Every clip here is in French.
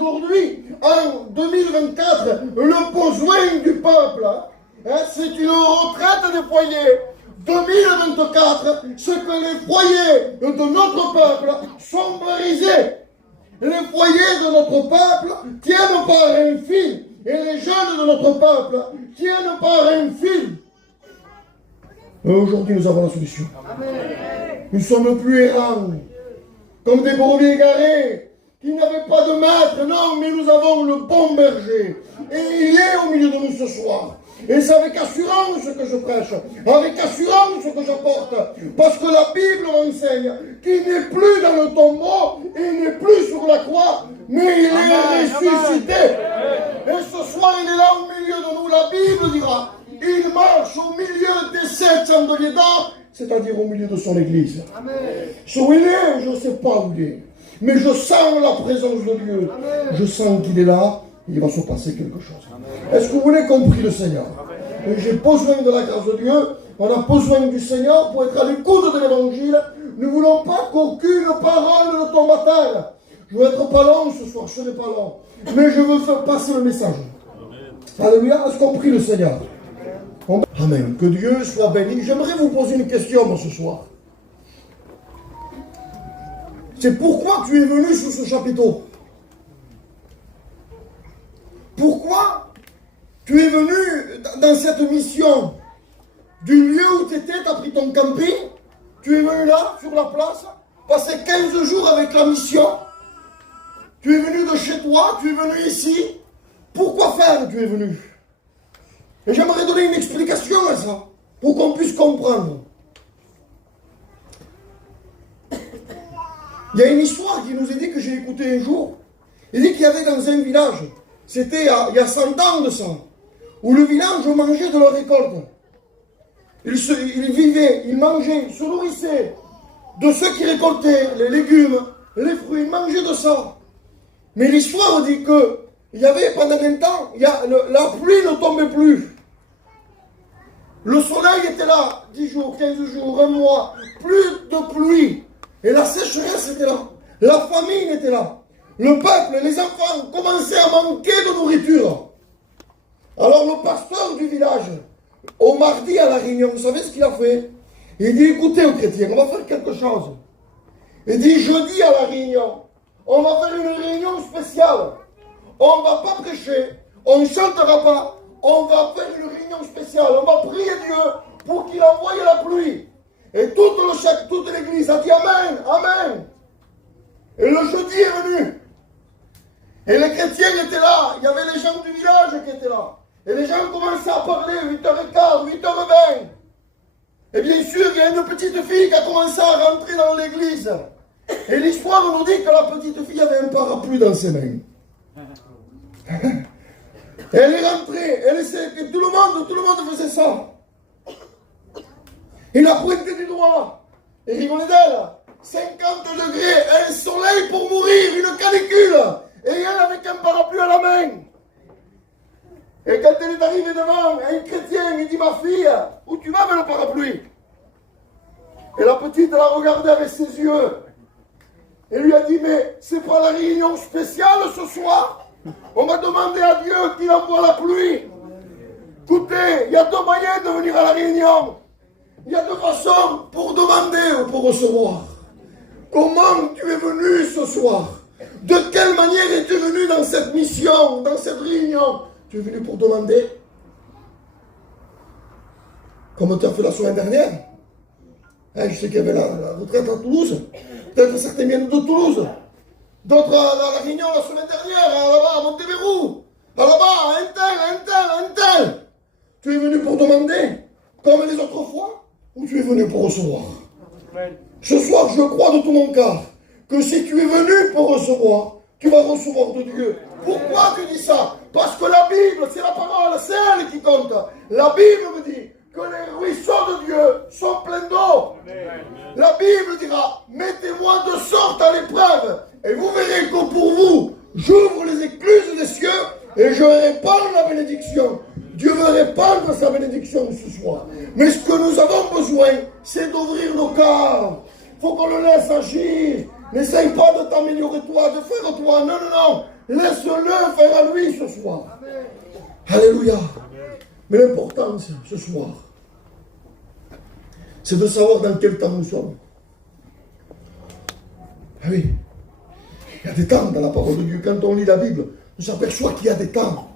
aujourd'hui, en 2024, le besoin du peuple, c'est une retraite des foyers. 2024, ce que les foyers de notre peuple sont brisés. Les foyers de notre peuple tiennent par un fil. Et les jeunes de notre peuple tiennent par un fil. Et aujourd'hui, nous avons la solution. Nous ne sommes plus errants, comme des brebis égarés, qui n'avaient pas de maître. Non, mais nous avons le bon berger. Et il est au milieu de nous ce soir. Et c'est avec assurance que je prêche, avec assurance que j'apporte, parce que la Bible m'enseigne qu'il n'est plus dans le tombeau, il n'est plus sur la croix, mais il est ressuscité. Et ce soir, il est là au milieu de nous. La Bible dira, il marche au milieu des 7 chandeliers d'or, c'est-à-dire au milieu de son église. Où il est, je ne sais pas où il est, mais je sens la présence de Dieu. Je sens qu'il est là. Il va se passer quelque chose. Est-ce que vous l'avez compris, le Seigneur? J'ai besoin de la grâce de Dieu. On a besoin du Seigneur pour être à l'écoute de l'Évangile. Nous ne voulons pas qu'aucune parole ne tombe à terre. Je veux être pas long ce soir, ce n'est pas long. Mais je veux faire passer le message. Alléluia. Est-ce qu'on prie le Seigneur? Amen. Que Dieu soit béni. J'aimerais vous poser une question moi, ce soir. C'est pourquoi tu es venu sur ce chapiteau? Pourquoi tu es venu dans cette mission? Du lieu où tu étais, tu as pris ton camping, tu es venu là, sur la place, passer 15 jours avec la mission. Tu es venu de chez toi, tu es venu ici. Pourquoi faire tu es venu? Et j'aimerais donner une explication à ça, pour qu'on puisse comprendre. Il y a une histoire qui nous est dit que j'ai écouté un jour. Il dit qu'il y avait dans un village, c'était il y a 100 ans de ça, où le village mangeait de leur récolte. Ils vivaient, ils mangeaient, ils se nourrissaient de ceux qui récoltaient les légumes, les fruits, ils mangeaient de ça. Mais l'histoire dit que il y avait pendant un temps, la pluie ne tombait plus. Le soleil était là, 10 jours, 15 jours, un mois, plus de pluie. Et la sécheresse était là, la famine était là. Le peuple, les enfants commençaient à manquer de nourriture. Alors le pasteur du village, au mardi à la réunion, vous savez ce qu'il a fait? Il dit, écoutez aux chrétiens, on va faire quelque chose. Il dit, jeudi à la réunion, on va faire une réunion spéciale. On ne va pas prêcher, on ne chantera pas, on va faire une réunion spéciale. On va prier Dieu pour qu'il envoie la pluie. Et toute l'église a dit Amen, Amen. Et le jeudi est venu. Et les chrétiens étaient là. Il y avait les gens du village qui étaient là. Et les gens commençaient à parler, 8h15, 8h20. Et bien sûr, il y a une petite fille qui a commencé à rentrer dans l'église. Et l'histoire nous dit que la petite fille avait un parapluie dans ses mains. Elle est rentrée, tout le monde faisait ça. Il a pointé du doigt. Et rigolait d'elle. 50 degrés, un soleil pour mourir, une canicule. Et elle avec un parapluie à la main. Et quand elle est arrivée devant un chrétien, il dit, ma fille, où tu vas avec le parapluie? Et la petite l'a regardé avec ses yeux. Et lui a dit, mais c'est pas la réunion spéciale ce soir? On va demander à Dieu qu'il envoie la pluie. Écoutez, il y a deux moyens de venir à la réunion. Il y a deux façons pour demander ou pour recevoir. Comment tu es venu ce soir? De quelle manière es-tu venu dans cette mission, dans cette réunion? Tu es venu pour demander? Comme tu as fait la semaine dernière? Je sais qu'il y avait la retraite à Toulouse. Peut-être certains viennent de Toulouse. D'autres à la réunion la semaine dernière, là-bas, à Montebéroux. Là-bas, un tel. Tu es venu pour demander, comme les autres fois, ou tu es venu pour recevoir? Ce soir, je crois de tout mon cœur que si tu es venu pour recevoir, tu vas recevoir de Dieu. Pourquoi tu dis ça? Parce que la Bible, c'est la parole, c'est elle qui compte. La Bible me dit que les ruisseaux de Dieu sont pleins d'eau. La Bible dira, mettez-moi de sorte à l'épreuve, et vous verrez que pour vous, j'ouvre les écluses des cieux, et je répands la bénédiction. Dieu veut répandre sa bénédiction ce soir. Mais ce que nous avons besoin, c'est d'ouvrir nos cœurs. Il faut qu'on le laisse agir. N'essaye pas de t'améliorer toi, de faire toi. Non. Laisse-le faire à lui ce soir. Amen. Alléluia. Mais l'importance ce soir, c'est de savoir dans quel temps nous sommes. Ah oui, il y a des temps dans la parole de Dieu. Quand on lit la Bible, on s'aperçoit qu'il y a des temps.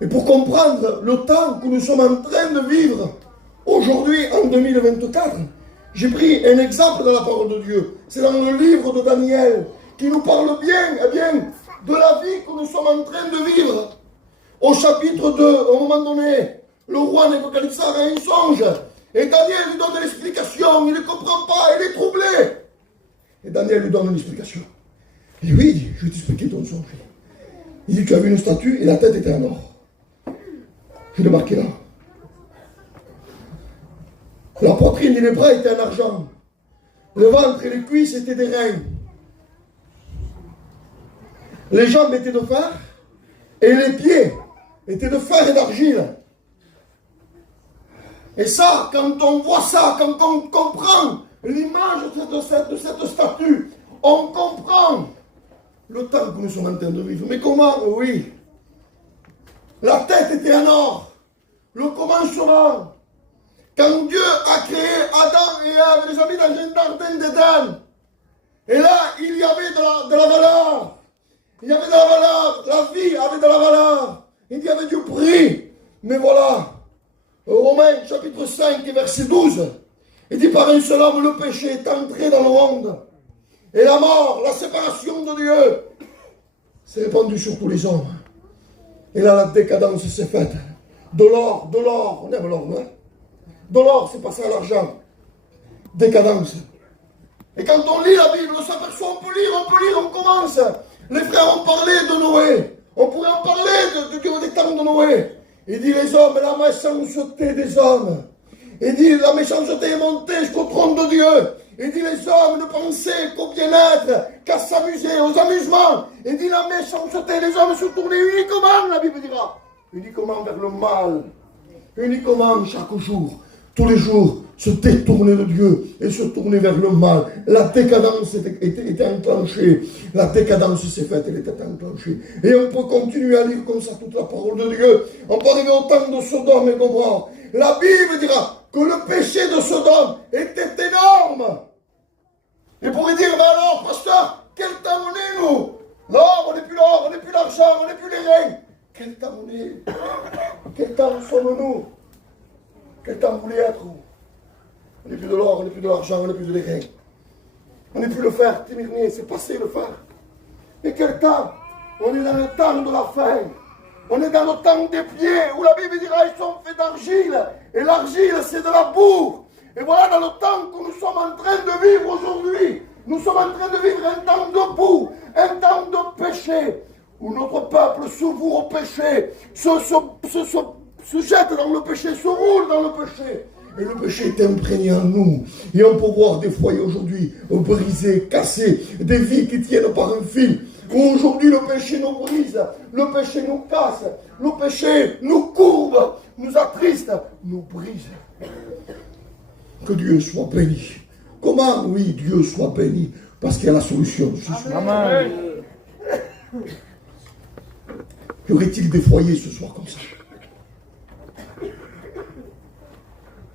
Et pour comprendre le temps que nous sommes en train de vivre aujourd'hui en 2024, j'ai pris un exemple de la parole de Dieu. C'est dans le livre de Daniel qui nous parle bien, eh bien, de la vie que nous sommes en train de vivre. Au chapitre 2, à un moment donné, le roi Nebuchadnezzar a un songe. Et Daniel lui donne l'explication. Il ne comprend pas, il est troublé. Et Daniel lui donne une explication. Il dit, oui, je vais t'expliquer ton songe. Il dit, tu as vu une statue et la tête était en or. Je l'ai marqué là. La poitrine et les bras étaient en argent. Le ventre et les cuisses étaient des reins. Les jambes étaient de fer et les pieds étaient de fer et d'argile. Et ça, quand on voit ça, quand on comprend l'image de cette statue, on comprend le temps que nous sommes en train de vivre. Mais comment? Oui. La tête était en or. Le commencement. Quand Dieu a créé Adam et Ève, les a mis dans un jardin d'Éden. Et là, il y avait de la valeur. Il y avait de la valeur. La vie avait de la valeur. Il y avait du prix. Mais voilà. Romains chapitre 5 et verset 12. Il dit, par un seul homme, le péché est entré dans le monde. Et la mort, la séparation de Dieu, s'est répandue sur tous les hommes. Et là, la décadence s'est faite. De l'or, on aime l'or, non? De l'or, c'est passé à l'argent. Décadence. Et quand on lit la Bible, on s'aperçoit, on peut lire, on commence. Les frères ont parlé de Noé. On pourrait en parler des temps de Noé. Il dit les hommes, la méchanceté des hommes. Il dit la méchanceté est montée jusqu'au trône de Dieu. Il dit les hommes ne pensaient qu'au bien-être, qu'à s'amuser, aux amusements. Il dit la méchanceté des hommes se tournait uniquement, la Bible dira, uniquement vers le mal. Uniquement chaque jour, tous les jours, se détourner de Dieu et se tourner vers le mal. La décadence était enclenchée. La décadence s'est faite, elle était enclenchée. Et on peut continuer à lire comme ça toute la parole de Dieu. On peut arriver au temps de Sodome et Gomorrhe. La Bible dira que le péché de Sodome était énorme. Et pourrait dire, ben alors, pasteur, quel temps on est, nous? L'or, on n'est plus l'or, on n'est plus l'argent, on n'est plus les reins. Quel temps on est? Quel temps sommes-nous? Quel temps vous voulez être? On n'est plus de l'or, on n'est plus de l'argent, on n'est plus de l'airain. On n'est plus le fer, Témirnier, c'est passé le fer. Mais quel temps? On est dans le temps de la fin. On est dans le temps des pieds, où la Bible dira ils sont faits d'argile. Et l'argile, c'est de la boue. Et voilà dans le temps que nous sommes en train de vivre aujourd'hui. Nous sommes en train de vivre un temps de boue, un temps de péché, où notre peuple s'ouvre au péché, se jette dans le péché, se roule dans le péché. Et le péché est imprégné en nous. Et on peut voir des foyers aujourd'hui brisés, cassés, des vies qui tiennent par un fil. Aujourd'hui, le péché nous brise, le péché nous casse, le péché nous courbe, nous attriste, nous brise. Que Dieu soit béni. Comment? Oui, Dieu soit béni. Parce qu'il y a la solution. Amen. Y aurait-il des foyers ce soir comme ça?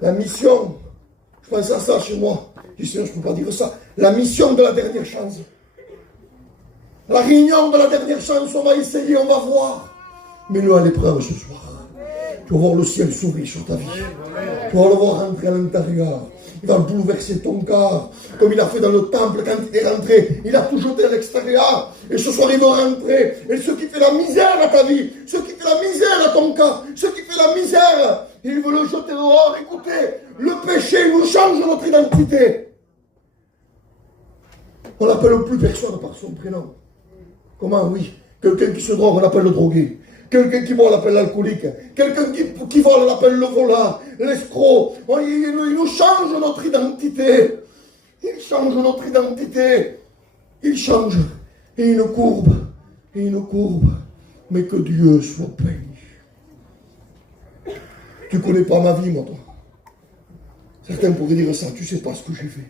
La mission, je pense à ça chez moi. Je dis, je ne peux pas dire ça. La mission de la dernière chance. La réunion de la dernière chance, on va essayer, on va voir. Mets-le à l'épreuve ce soir. Tu vas voir le ciel s'ouvrir sur ta vie. Tu vas le voir rentrer à l'intérieur. Il va bouleverser ton corps. Comme il a fait dans le temple quand il est rentré. Il a tout jeté à l'extérieur. Et ce soir, il va rentrer. Et ce qui fait la misère à ta vie, ce qui fait la misère à ton corps, ce qui fait la misère, il veut le jeter dehors. Écoutez, le péché nous change notre identité. On n'appelle plus personne par son prénom. Comment? Oui. Quelqu'un qui se drogue, on l'appelle le drogué. Quelqu'un qui vole, on l'appelle l'alcoolique. Quelqu'un qui vole, on l'appelle le voleur, l'escroc. Il nous change notre identité. Il change notre identité. Il change. Et il nous courbe. Et il nous courbe. Mais que Dieu soit béni. Tu ne connais pas ma vie, moi, toi. Certains pourraient dire ça. Tu ne sais pas ce que j'ai fait.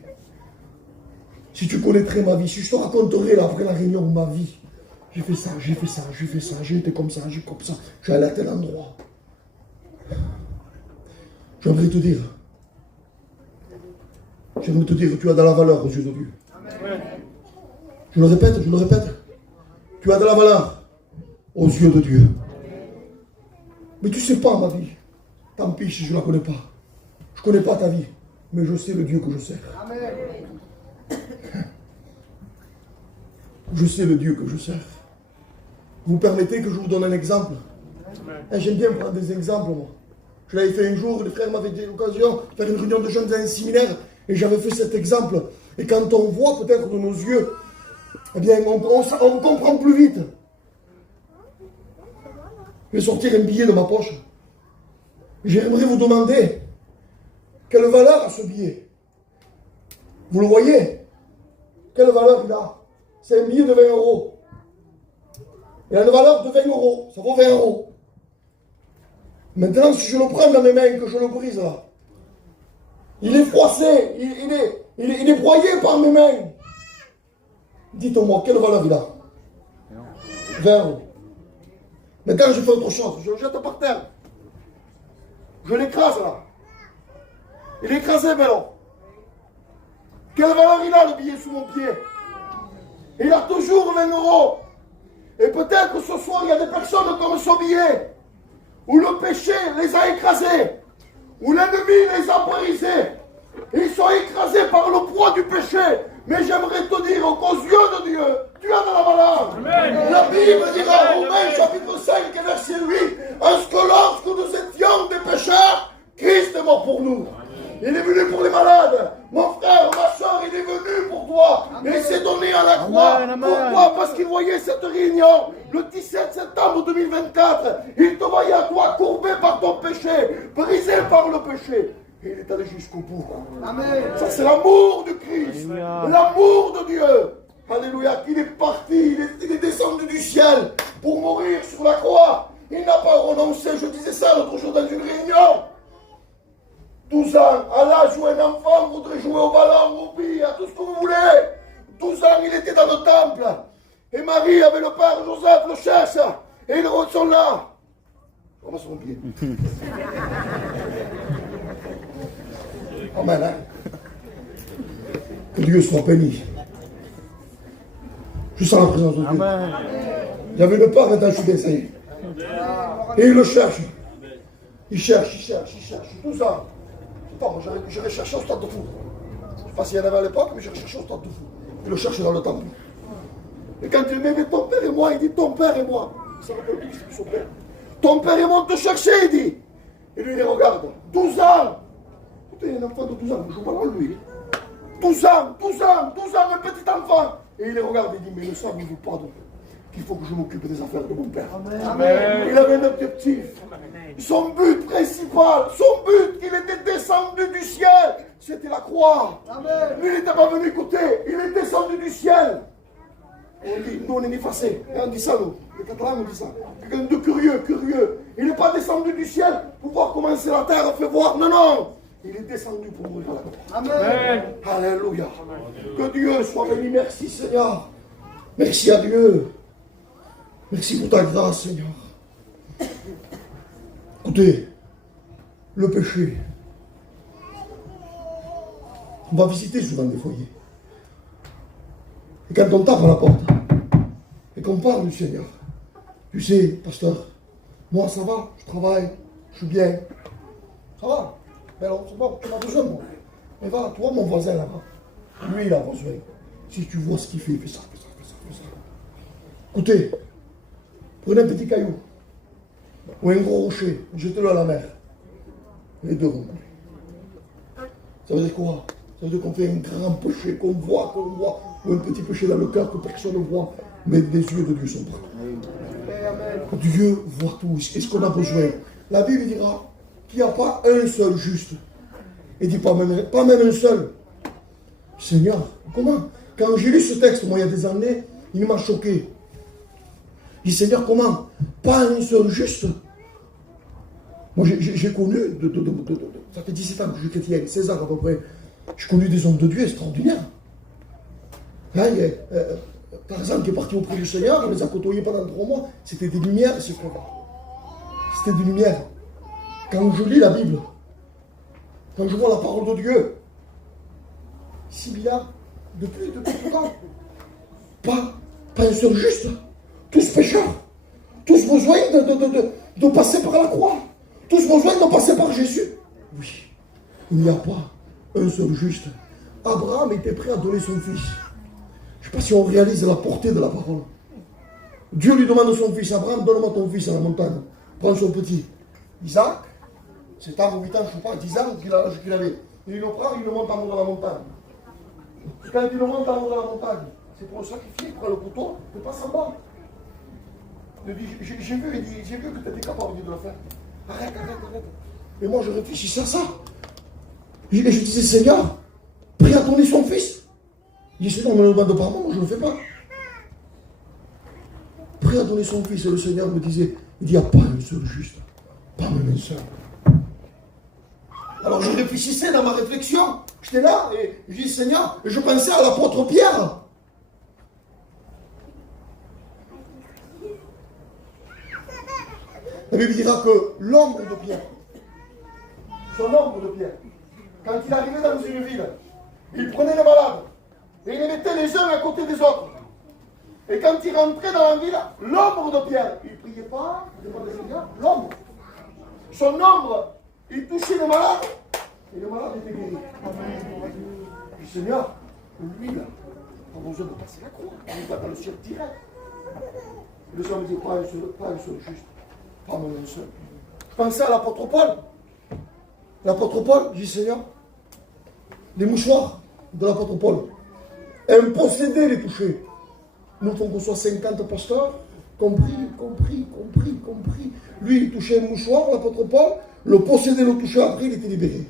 Si tu connaîtrais ma vie, si je te raconterais après la réunion ma vie, J'ai fait ça, j'ai fait ça, j'ai fait ça, j'ai été comme ça, j'ai comme ça, j'ai allé à tel endroit. J'aimerais te dire, tu as de la valeur aux yeux de Dieu. Amen. Je le répète, tu as de la valeur aux yeux de Dieu. Mais tu ne sais pas ma vie. Tant pis si je ne la connais pas. Je ne connais pas ta vie, mais je sais le Dieu que je sers. Amen. Je sais le Dieu que je sers. Vous permettez que je vous donne un exemple? J'aime bien prendre des exemples, moi. Je l'avais fait un jour, les frères m'avaient dit l'occasion de faire une réunion de jeunes dans un séminaire, et j'avais fait cet exemple. Et quand on voit peut-être de nos yeux, eh bien, on comprend plus vite. Je vais sortir un billet de ma poche. J'aimerais vous demander, quelle valeur a ce billet? Vous le voyez? Quelle valeur il a? C'est un billet de 20 euros. Il a une valeur de 20 euros. Ça vaut 20 euros. Maintenant, si je le prends dans mes mains, que je le brise là, il est froissé, il est broyé par mes mains. Dites-moi, quelle valeur il a? 20 euros. Maintenant, je fais autre chose. Je le jette par terre. Je l'écrase là. Il est écrasé, maintenant. Quelle valeur il a, le billet sous mon pied? Il a toujours 20 euros. Et peut-être que ce soir, il y a des personnes comme ce billet, où le péché les a écrasés, où l'ennemi les a brisés. Ils sont écrasés par le poids du péché. Mais j'aimerais te dire qu'aux yeux de Dieu, tu as de la valeur. Amen. La Bible dira, Romains chapitre 5 et verset 8, parce que lorsque nous étions des pécheurs, Christ est mort pour nous. Il est venu pour les malades. Mon frère, ma soeur, il est venu pour toi. Amen. Et il s'est donné à la croix. Amen. Pourquoi? Parce qu'il voyait cette réunion le 17 septembre 2024. Il te voyait à toi courbé par ton péché, brisé par le péché. Et il est allé jusqu'au bout. Amen. Ça, c'est l'amour du Christ. L'amour de Dieu. Alléluia. Il est parti. Il est descendu du ciel pour mourir sur la croix. Il n'a pas renoncé. Je disais ça l'autre jour dans une réunion. 12 ans, à l'âge où un enfant voudrait jouer au ballon, au billes, à tout ce que vous voulez. 12 ans, il était dans le temple. Et Marie, avec le père Joseph, le cherche. Et ils sont là. Je ramasse mon pied. Amen. Hein? Que Dieu soit béni. Je sens la présence de Dieu. Amen. J'avais le père, maintenant je suis baissé. Et il le cherche. Il cherche. 12 ans. Moi, j'irais chercher au stade de foot. Je ne sais pas s'il y en avait à l'époque, mais j'irais chercher au stade de foot. Il le cherche dans le temple. Et quand il met ton père et moi, il dit ton père et moi. Ça rappelle plus, c'est son père. Ton père et moi te chercher, il dit. Et lui, il les regarde. 12 ans. Écoutez, un enfant de 12 ans, je joue pas lui. 12 ans, un petit enfant. Et il les regarde et il dit, mais ne savez-vous pas qu'il faut que je m'occupe des affaires de mon père. Amen. Il avait un objectif. Son but principal, son but, il était descendu du ciel, c'était la croix. Amen. Lui, il n'était pas venu écouter, il est descendu du ciel. On dit, nous on est effacés. On dit ça, nous. Les Catalans, on dit ça. Quelqu'un de curieux. Il n'est pas descendu du ciel pour voir comment c'est la terre fait voir. Non. Il est descendu pour mourir à la croix. Amen. Alléluia. Que Dieu soit béni. Merci Seigneur. Merci à Dieu. Merci pour ta grâce, Seigneur. Écoutez, le péché. On va visiter souvent des foyers. Et quand on tape à la porte, et qu'on parle du Seigneur, tu sais, pasteur, moi ça va, je travaille, je suis bien. Ça va. Mais alors, c'est bon, tu as besoin de moi. Mais va, toi, mon voisin là-bas, lui, il a besoin. Si tu vois ce qu'il fait, fais ça. Écoutez, prenez un petit caillou, ou un gros rocher, jetez-le à la mer. Les deux vont couler. Ça veut dire quoi? Ça veut dire qu'on fait un grand péché, qu'on voit, ou un petit péché dans le cœur que personne ne voit, mais les yeux de Dieu sont partout. Dieu voit tout, et ce qu'on a besoin. La Bible dira qu'il n'y a pas un seul juste. Il dit pas même un seul. Seigneur, comment? Quand j'ai lu ce texte, moi, il y a des années, il m'a choqué. Je dis, Seigneur, comment? Pas un seul juste. Moi, j'ai connu, ça fait 17 ans que je suis chrétien, 16 ans à peu près. J'ai connu des hommes de Dieu extraordinaires. Là, Tarzan qui est parti auprès du Seigneur, il les a côtoyés pendant 3 mois. C'était des lumières, ces frères. C'était des lumières. Quand je lis la Bible, quand je vois la parole de Dieu, 6 milliards, depuis tout temps, pas un seul juste, tous pécheurs, tous besoin de passer par la croix, tous besoin de passer par Jésus. Oui, il n'y a pas un seul juste. Abraham était prêt à donner son fils. Je ne sais pas si on réalise la portée de la parole. Dieu lui demande son fils. Abraham, donne-moi ton fils à la montagne. Prends son petit. Isaac, 7 ans ou 8 ans, je ne sais pas, 10 ans qu'il avait. Et il le prend, il le monte en haut de la montagne. Quand il le monte en haut de la montagne, c'est pour le sacrifier, il prend le couteau, il passe en bas. Il dit, j'ai vu que tu étais capable de le faire. Arrête. Et moi, je réfléchissais à ça. Et je disais, Seigneur, prêt à donner son fils. Il dit, Seigneur, on me le demande pas, moi, je ne le fais pas. Prêt à donner son fils. Et le Seigneur me disait, il dit, il n'y a pas un seul juste. Pas même un seul. Alors je réfléchissais dans ma réflexion. J'étais là et je dis, Seigneur, et je pensais à l'apôtre Pierre. La Bible dira que l'ombre de Pierre, son ombre de Pierre, quand il arrivait dans une ville, il prenait les malades et il les mettait les uns à côté des autres. Et quand il rentrait dans la ville, l'ombre de Pierre, il ne priait pas, il demandait Seigneur, l'ombre. Son ombre, il touchait le malade et le malade était guéri. Je dis, Seigneur, lui là, pas besoin de passer la croix, il va dans le ciel direct. Le Seigneur me dit, pas un seul juste. Pas même un seul. Je pensais à l'apôtre Paul. L'apôtre Paul, je dis Seigneur, les mouchoirs de l'apôtre Paul, impossédé les toucher. Nous, il faut qu'on soit 50 pasteurs, compris. Lui, il touchait un mouchoir, l'apôtre Paul, le possédé le touchait, après, il était libéré.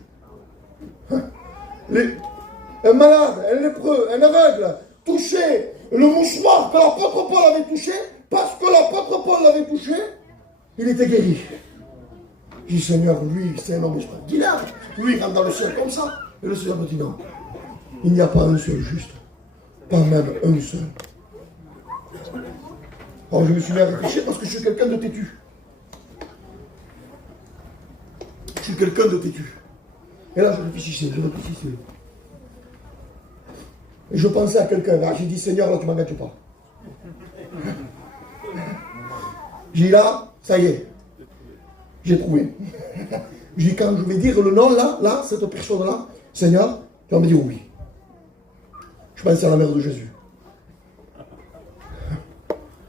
Un malade, un lépreux, un aveugle, touchait le mouchoir que l'apôtre Paul avait touché, parce que l'apôtre Paul l'avait touché, il était guéri. Je dis, Seigneur, lui, c'est un homme extraordinaire. Lui, il rentre dans le ciel comme ça. Et le Seigneur me dit, non, il n'y a pas un seul juste. Pas même un seul. Alors je me suis mis à réfléchir parce que je suis quelqu'un de têtu. Je suis quelqu'un de têtu. Et là, je réfléchissais. Et je pensais à quelqu'un. Là, j'ai dit, Seigneur, là, tu ne m'engages pas. J'ai dit, là, ça y est. J'ai trouvé. J'ai dit, quand je vais dire le nom, là, cette personne-là, Seigneur, tu vas me dire oui. Je pensais à la mère de Jésus.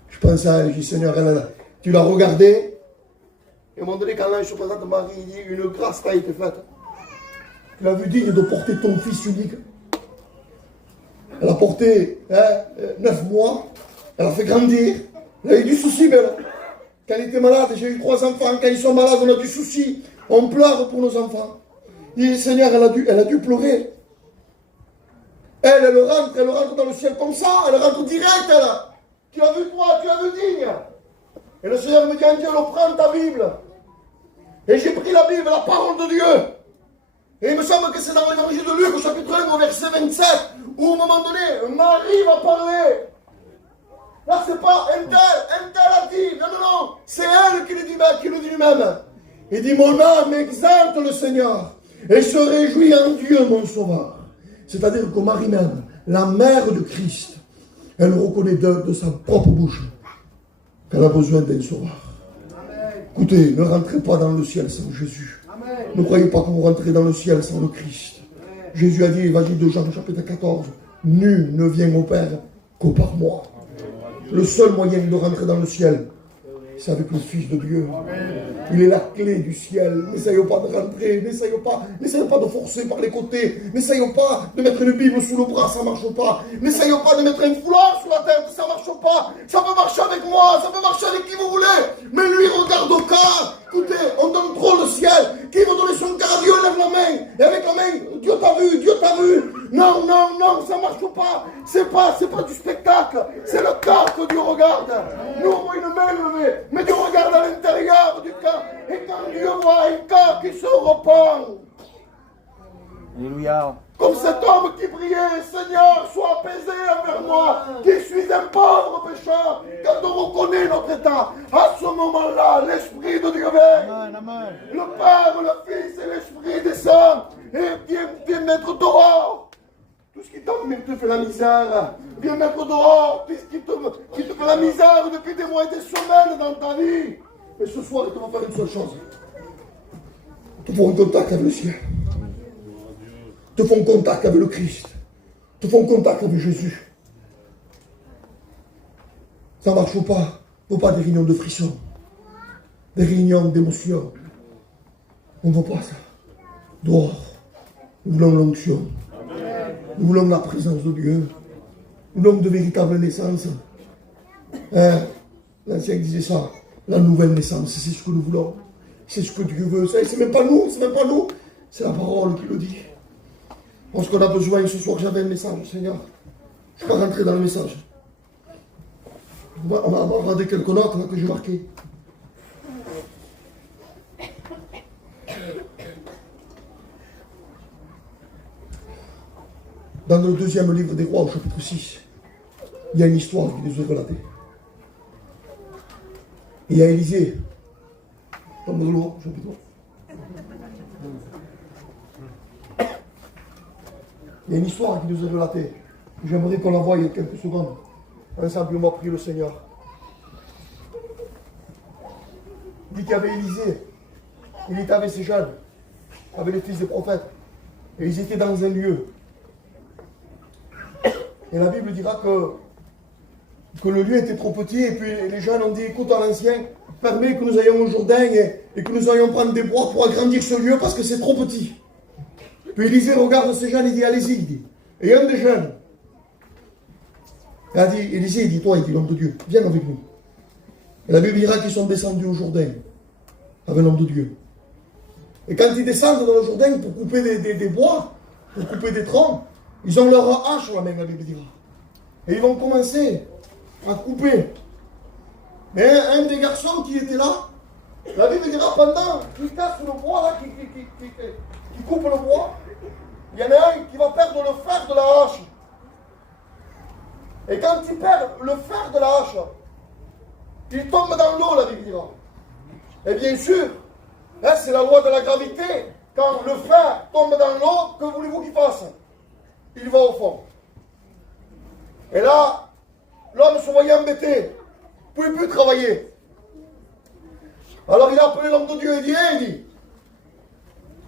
Je pensais à elle, j'ai dit, Seigneur, tu l'as regardée. Et à un moment donné, quand l'ange se présente, Marie, il dit, une grâce t'a été faite. Tu l'as vu digne de porter ton fils unique. Elle a porté 9 mois. Elle a fait grandir. Elle a eu du souci, belle. Quand elle était malade, j'ai eu 3 enfants. Quand ils sont malades, on a du souci. On pleure pour nos enfants. Et Seigneur, elle a dû pleurer. Elle rentre dans le ciel comme ça. Elle rentre direct, elle. Tu as vu toi, tu as vu digne. Et le Seigneur me dit, Angelo, prends ta Bible. Et j'ai pris la Bible, la parole de Dieu. Et il me semble que c'est dans l'évangile de Luc, au chapitre 1, au verset 27, où à un moment donné, Marie va parler. Là, c'est pas un tel a dit. Non. C'est elle qui le dit lui-même. Il dit, mon âme exalte le Seigneur et se réjouit en Dieu, mon sauveur. C'est-à-dire que Marie-même, la mère de Christ, elle reconnaît de sa propre bouche qu'elle a besoin d'un sauveur. Écoutez, ne rentrez pas dans le ciel sans Jésus. Ne croyez pas que vous rentrez dans le ciel sans le Christ. Jésus a dit, évangile de Jean, chapitre 14, nul ne vient au Père que par moi. Le seul moyen de rentrer dans le ciel, c'est avec le Fils de Dieu. Il est la clé du ciel. N'essayons pas de rentrer, n'essayons pas de forcer par les côtés, n'essayons pas de mettre une Bible sous le bras, ça ne marche pas. N'essayons pas de mettre un foulard sous la tête, ça ne marche pas. Ça peut marcher avec moi, ça peut marcher avec qui vous voulez, mais lui regarde au cas. Écoutez, on donne trop le ciel. Qui veut donner son cœur à Dieu, lève la main. Et avec la main, Dieu t'a vu. Non, ça ne marche pas. C'est pas du spectacle. C'est le cœur que Dieu regarde. Nous, on voit une main levée, mais Dieu regarde à l'intérieur du cœur. Et quand Dieu voit un cœur qui se repent. Alléluia. Comme cet homme qui priait, Seigneur, sois apaisé envers moi, qui suis un pauvre pécheur, quand on reconnaît notre état. À ce moment-là, l'Esprit de Dieu vient. Le Père, le Fils et l'Esprit descendent et viennent mettre dehors tout ce qui te fait la misère. Viens mettre dehors tout ce qui te fait la misère depuis des mois et des semaines dans ta vie. Et ce soir, il te va faire une seule chose. Te font contact avec le ciel. Te font contact avec le Christ. Te font contact avec Jésus. Ça ne marche pas. Il ne faut pas des réunions de frisson. Des réunions d'émotion. On ne veut pas ça. Dehors. Nous voulons l'onction. Nous voulons la présence de Dieu. Nous voulons de véritables naissances. L'ancien disait ça. La nouvelle naissance, c'est ce que nous voulons. C'est ce que Dieu veut. C'est même pas nous, c'est même pas nous. C'est la parole qui le dit. Parce qu'on a besoin ce soir, j'avais un message, Seigneur. Je ne suis pas rentré dans le message. On va regarder quelques notes là, que j'ai marquées. Dans le deuxième livre des rois, au chapitre 6, il y a une histoire qui nous est relatée. Il y a Élisée. Tombe de l'eau, chapitre 3. Il y a une histoire qui nous est relatée. J'aimerais qu'on la voie il y a quelques secondes. Ensemble, on va prier le Seigneur. Il dit qu'il y avait Élisée. Il était avec ses jeunes, avec les fils des prophètes. Et ils étaient dans un lieu. Et la Bible dira que le lieu était trop petit. Et puis les jeunes ont dit, écoute à l'ancien, permets que nous ayons au Jourdain et que nous ayons prendre des bois pour agrandir ce lieu parce que c'est trop petit. Puis Élisée regarde ces jeunes et dit, allez-y, il dit. Et un des jeunes, il a dit, Élisée, il dit, toi, il dit, l'homme de Dieu, viens avec nous. Et la Bible dira qu'ils sont descendus au Jourdain avec l'homme de Dieu. Et quand ils descendent dans le Jourdain pour couper des bois, pour couper des troncs, ils ont leur hache la main, la Bible dira. Et ils vont commencer à couper. Mais un des garçons qui était là, la Bible dira pendant qu'il casse le bois, là, qui coupe le bois, il y en a un qui va perdre le fer de la hache. Et quand il perd le fer de la hache, il tombe dans l'eau, la Bible dira. Et bien sûr, hein, c'est la loi de la gravité. Quand le fer tombe dans l'eau, que voulez-vous qu'il fasse? Il va au fond. Et là, l'homme se voyait embêté. Il ne pouvait plus travailler. Alors il a appelé l'homme de Dieu et dit, hey, il dit,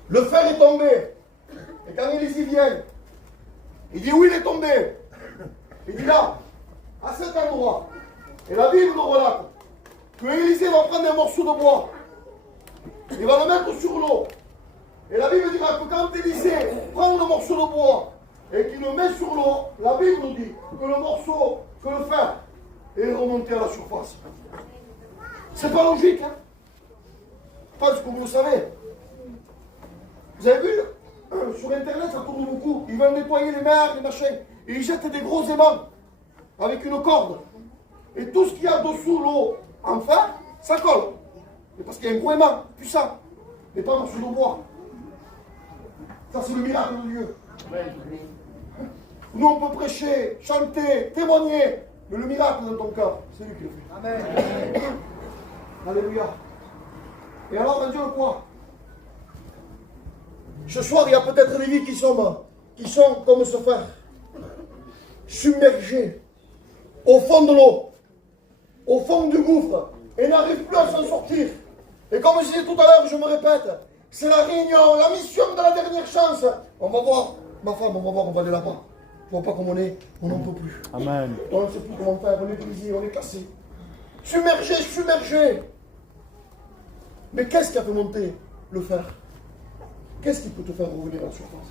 le fer est tombé. Et quand Élisée vient, il dit, où il est tombé? Il dit là, à cet endroit. Et la Bible nous relate que Élisée va prendre un morceau de bois. Il va le mettre sur l'eau. Et la Bible dira que quand Élisée prend le morceau de bois et qu'il le met sur l'eau, la Bible nous dit que le morceau, que le fer est remonté à la surface. C'est pas logique, hein? Pas ce que vous le savez. Vous avez vu, sur Internet, ça tourne beaucoup. Ils veulent nettoyer les mers, les machins. Et ils jettent des gros aimants avec une corde. Et tout ce qu'il y a dessous l'eau en fer, ça colle. Mais parce qu'il y a un gros aimant puissant. Mais pas un morceau de bois. Ça, c'est le miracle de Dieu. Nous, on peut prêcher, chanter, témoigner. Mais le miracle dans ton cœur, c'est lui qui le fait. Amen. Alléluia. Et alors, mon Dieu, quoi? Ce soir, il y a peut-être des vies qui sont comme ce fer, submergées au fond de l'eau, au fond du gouffre, et n'arrivent plus à s'en sortir. Et comme je disais tout à l'heure, je me répète, c'est la réunion, la mission de la dernière chance. On va voir, ma femme, on va aller là-bas. Tu vois pas comme on n'en peut plus. Amen. On ne sait plus comment faire, on est brisé, on est cassé. Submergé, submergé. Mais qu'est-ce qui a fait monter le fer? Qu'est-ce qui peut te faire revenir à la surface?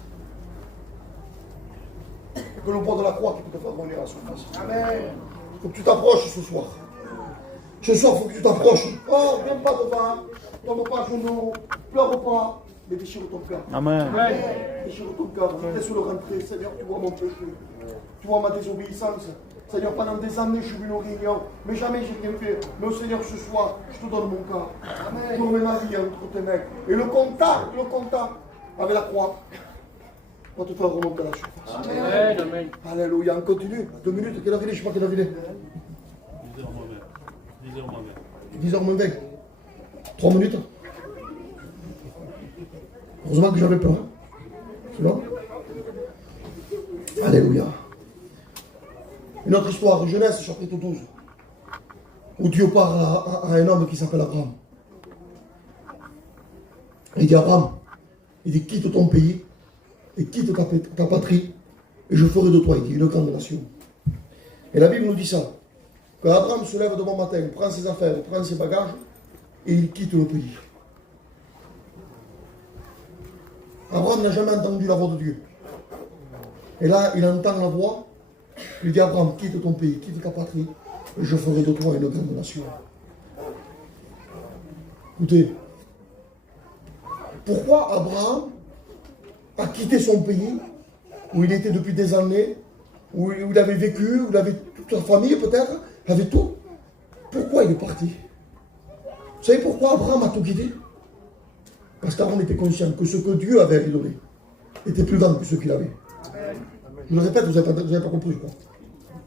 Que le bois de la croix qui peut te faire revenir à la surface. Amen. Il faut que tu t'approches ce soir. Ce soir, il faut que tu t'approches. Oh, viens pas devant, tombe pas à genoux, pleure pas, mais déchire ton cœur. Amen. Déchire ton cœur, laisse-le rentrer. Seigneur, tu vois mon péché, tu vois ma désobéissance. Seigneur, pendant des années, je suis venu aux réunions, mais jamais j'ai rien fait. Mais au Seigneur, ce soir, je te donne mon cœur. Je remets ma vie entre tes mains. Et le contact avec la croix, va te faire remonter à la surface. Amen, amen. Alléluia, on continue. 2 minutes, quelle heure il est? Je sais pas quelle heure il est. 10h moins 20. 3 minutes. Heureusement que j'avais peur. Hein. C'est bon? Alléluia. Une autre histoire, Genèse, chapitre 12. Où Dieu parle à un homme qui s'appelle Abraham. Il dit Abraham, il dit quitte ton pays et quitte ta patrie et je ferai de toi, il dit, une grande nation. Et la Bible nous dit ça. Quand Abraham se lève de bon matin, prend ses affaires, prend ses bagages et il quitte le pays. Abraham n'a jamais entendu la voix de Dieu. Et là, il entend la voix. Il dit Abraham, quitte ton pays, quitte ta patrie, et je ferai de toi une grande nation. Écoutez, pourquoi Abraham a quitté son pays, où il était depuis des années, où il avait vécu, où il avait toute sa famille peut-être, avait tout. Pourquoi il est parti? Vous savez pourquoi Abraham a tout quitté? Parce qu'Abraham était conscient que ce que Dieu avait à lui donné était plus grand que ce qu'il avait. Je le répète, vous n'avez pas compris, je crois.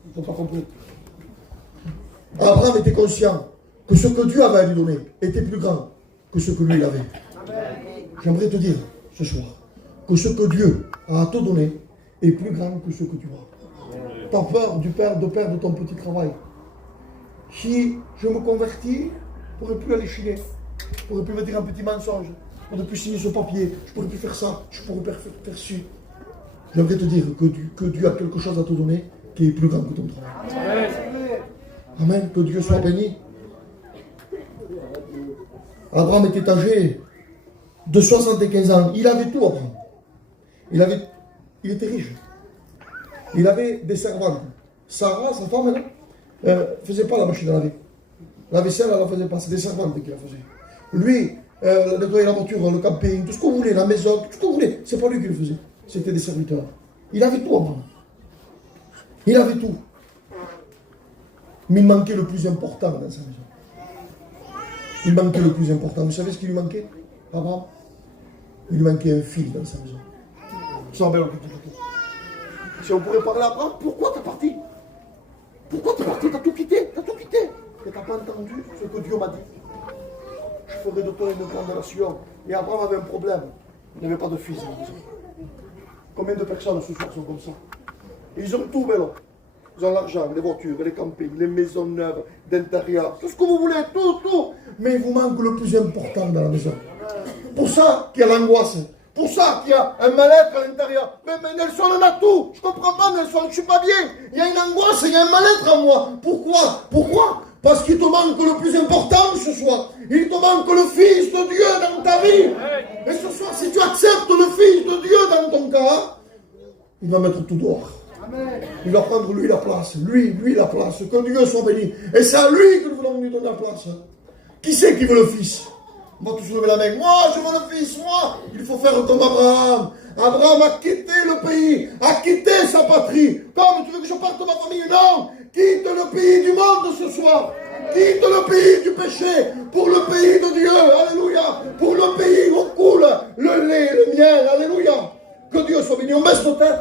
Vous n'avez pas compris. Abraham était conscient que ce que Dieu avait à lui donner était plus grand que ce que lui il avait. J'aimerais te dire ce soir que ce que Dieu a à te donner est plus grand que ce que tu as. Tu as peur de perdre ton petit travail. Si je me convertis, je ne pourrais plus aller chiner. Je ne pourrais plus me dire un petit mensonge. Je ne pourrais plus signer ce papier. Je ne pourrais plus faire ça. Je ne pourrais plus faire ci. J'aimerais te dire que Dieu a quelque chose à te donner qui est plus grand que ton travail. Amen. Que Dieu soit béni. Abraham était âgé de 75 ans. Il avait tout, Abraham. Il était riche. Il avait des servantes. Sarah, sa femme, ne faisait pas la machine à laver. La vaisselle, elle ne la faisait pas. C'est des servantes qui la faisaient. Lui, nettoyer la voiture, le camping, tout ce que vous voulez, la maison, tout ce que vous voulez. C'est pas lui qui le faisait. C'était des serviteurs. Il avait tout, Abraham. Il avait tout. Mais il manquait le plus important dans sa maison. Il manquait le plus important. Vous savez ce qui lui manquait, Abraham? Il lui manquait un fils dans sa maison. Si on pourrait parler à Abraham, pourquoi tu es parti? Pourquoi tu es parti? Tu as tout quitté. Tu as tout quitté. Et tu n'as pas entendu ce que Dieu m'a dit. Je ferai de toi une grande nation. Et Abraham avait un problème. Il n'avait pas de fils dans la maison. Combien de personnes ce soir sont comme ça? Et ils ont tout, Bélo. Ils ont l'argent, les voitures, les campings, les maisons neuves, d'intérieur, tout ce que vous voulez, tout. Mais il vous manque le plus important dans la maison. Pour ça qu'il y a l'angoisse. Pour ça qu'il y a un mal-être à l'intérieur. Mais Nelson, on a tout. Je ne comprends pas, Nelson, je ne suis pas bien. Il y a une angoisse, il y a un mal-être en moi. Pourquoi? Parce qu'il te manque le plus important ce soir. Il te manque le Fils de Dieu dans ta vie. Et ce soir, si tu acceptes le Fils de Dieu dans ton cas, il va mettre tout dehors. Il va prendre lui la place. Lui la place. Que Dieu soit béni. Et c'est à lui que nous voulons lui donner la place. Qui c'est qui veut le Fils? On va tous lever la main. Moi, je veux le Fils. Moi, il faut faire comme Abraham. Abraham a quitté le pays, a quitté sa patrie. Comme tu veux que je parte de ma famille? Non. Quitte le pays du monde ce soir. Quitte le pays du péché pour le pays de Dieu. Alléluia. Pour le pays où coule le lait et le miel. Alléluia. Que Dieu soit béni. On baisse nos têtes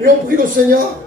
et on prie le Seigneur.